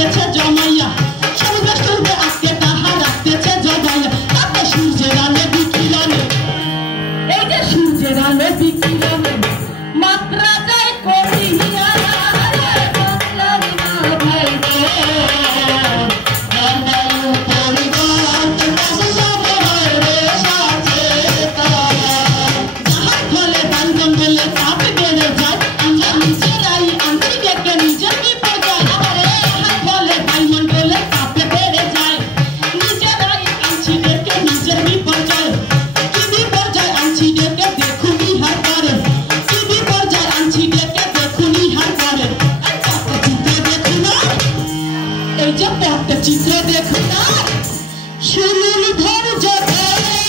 রাখতেছে জমাইয়া সর্বে সর্বে আজকে তাহা রাখতেছে জমাইয়া তাতে সূর্যের আলো বিকিরণে এই যে সূর্যের আলো বিকিরণে মাত্রা যায় কমিয়া বাংলার মা ভাই চিত্র দেখো না শুনুন ধৈর্য ধরে